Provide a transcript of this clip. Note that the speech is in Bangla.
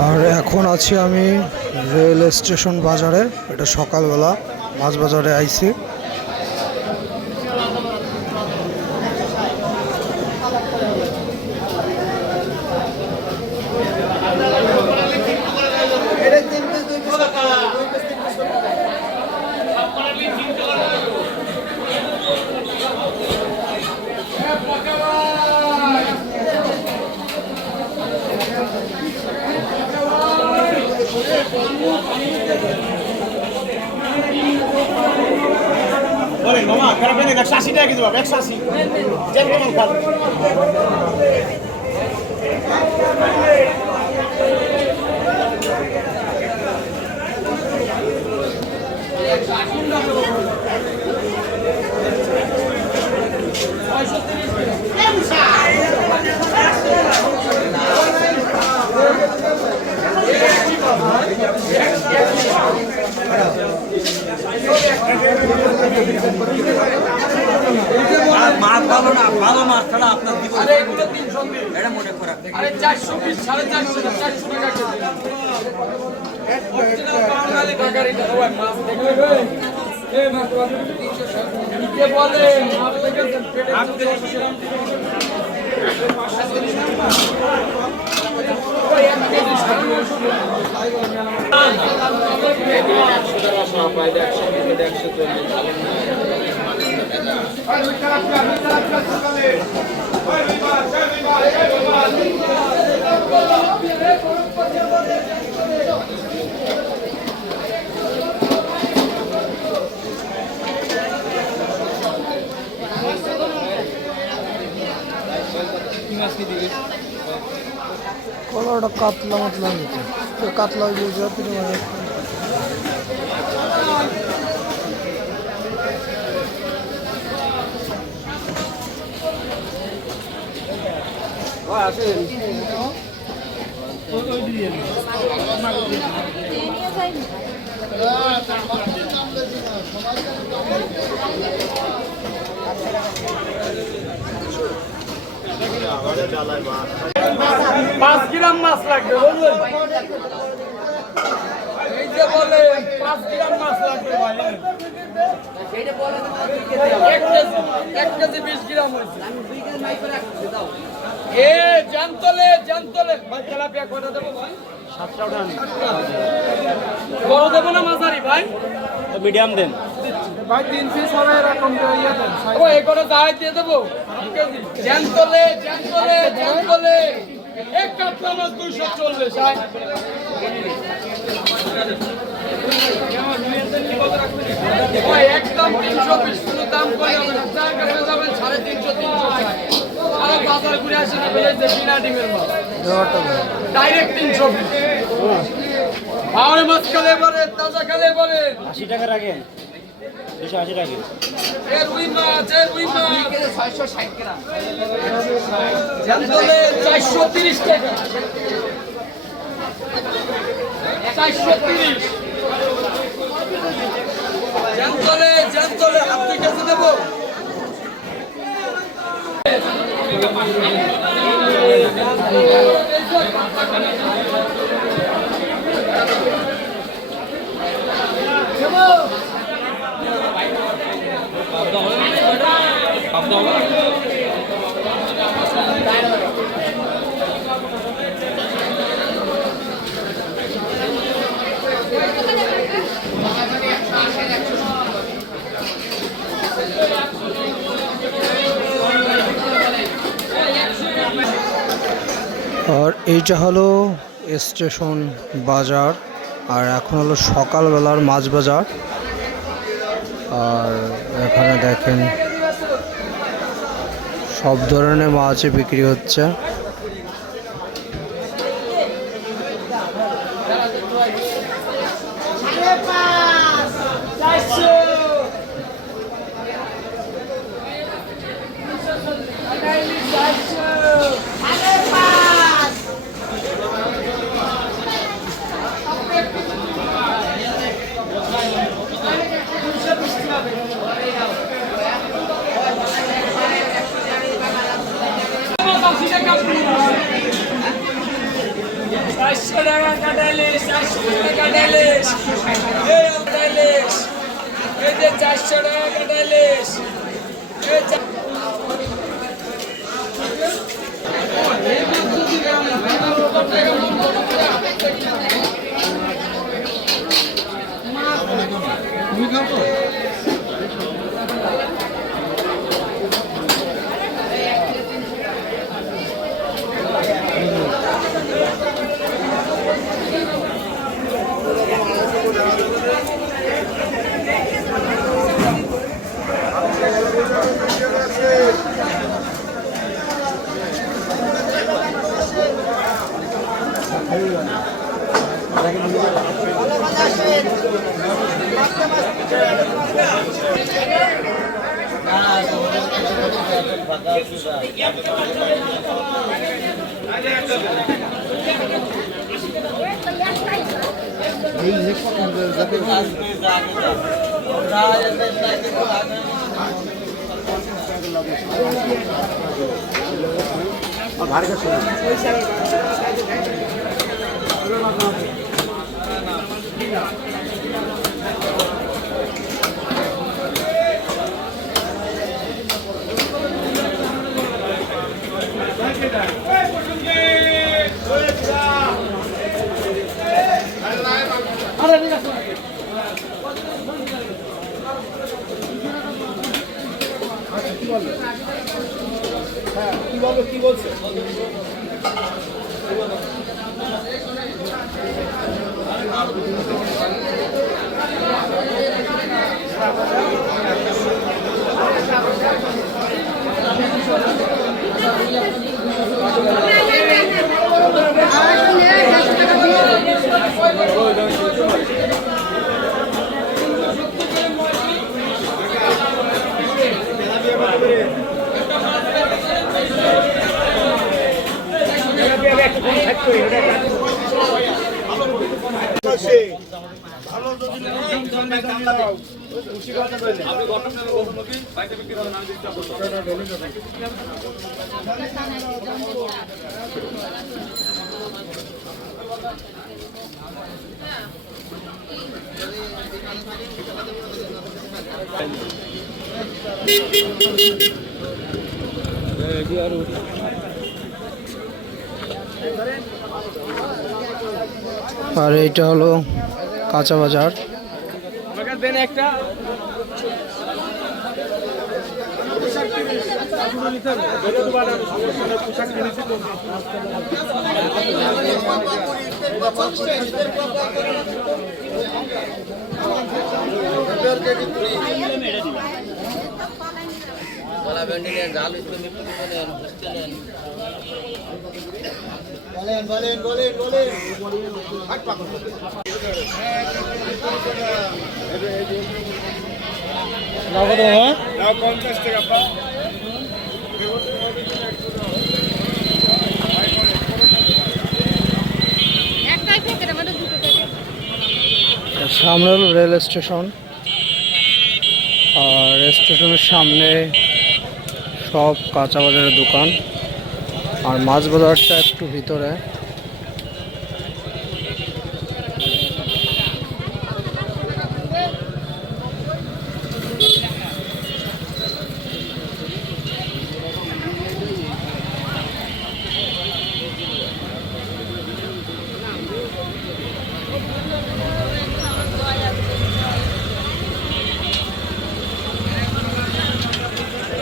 আর এখন আছি আমি রেল স্টেশন বাজারে। এটা সকালবেলা মাছ বাজারে আইছি। মামা খারাপ নেই 180 টাকা কেজি বাবা 180 যেন কেমন খান মাছ ভালো না, ভালো মাছ ছাড়া আপনার দিব এটা মোটে করা। আরে 420 450 400 টাকা কেজি অরিজিনাল বাঙালি কাকারিটা ওই মাছ দেখবে এই মাছ বাজারে 360 কে বলে মাছ দেখেছেন পেটে আপনি ওই 1 কেজি কলাটা কাতলা মাতলা নিতে কাতলা মানে5 গ্রাম মাছ লাগবে বুঝলেন এই যে বলে 5 গ্রাম মাছ লাগবে ভাই এইটা বলে 1 কেজি 20 গ্রাম হইছে আমি 2 কেজি মাই করে রাখছি দাও এ জানতলে ভাই তেলাপিয়া কয়টা দেব ভাই 7টা ওটা আনি বড় দেব না মাঝারি ভাই মিডিয়াম দেন ভাই 3 পিস হবে এরকম ইয়া দেন ও এই করে দাঁড়াই দিয়ে দেব 2 কেজি জানতলে এক কাতলা মাছ 240 ভাই ওই একদম 320 কোনো দাম কই হবে না চার কাছে যাবেন 350 আর বাজার ঘুরে আসেন বলে যে বিনা ডিমের মাছ ডাইরেক্ট 320 আর মাছ কালে পরে তাজা কালে পরে 80 টাকা রাখেন 280 টাকা এর রুই মাছ 660 গ্রাম জানতলে 430 টাকা 430 জানতলে আপনি কাছে দেব আর এইটা হলো স্টেশন বাজার। আর এখন হলো সকালবেলার মাছ বাজার। আর এখানে দেখেন সব ধরনের মাছই বিক্রি হচ্ছে। চারশো টাকা কাটাইলিস, 400 টাকা কাটাইলিস, এই কাটাইলিস, এই যে 400 টাকা কাটাইলিস, এই আর এইটা হলো কাঁচা বাজার। দেন একটা সামনে হলো রেল স্টেশন, আর রেল স্টেশনের সামনে সব কাঁচা বাজারের দোকান, আর মাছ বাজারটা একটু ভিতরে।